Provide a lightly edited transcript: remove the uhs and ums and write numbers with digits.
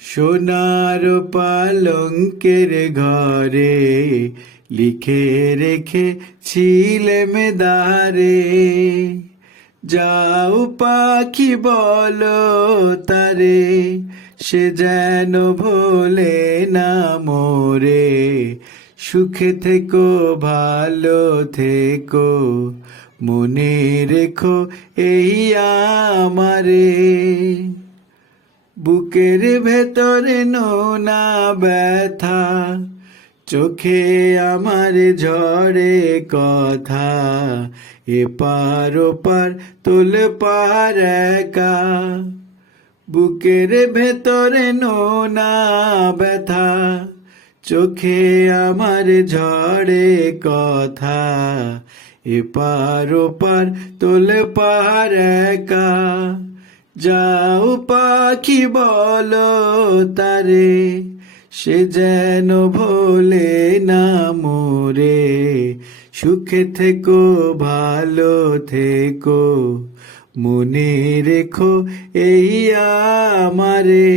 সোনার পালঙ্কের ঘরে লিখে রেখেছিলেম দ্বারে, যাও পাখি বলো তারে, সে যেন ভোলে না মোরে। সুখে থেকো ভালো থেকো, মনে রেখো এই আমারে। বুকের ভেতরে নোনা ব্যথা, চোখে আমার ঝরে কথা, এপার ওপার তোলপার একা। বুকের ভেতরে নোনা ব্যথা, চোখে আমার ঝরে কথা, এপার ওপার তোলপার একা। যাও পাখি বলো তারে, সে যেন ভোলে না মোরে। সুখে থেকো ভালো থেকো, মনে রেখো এই আমারে।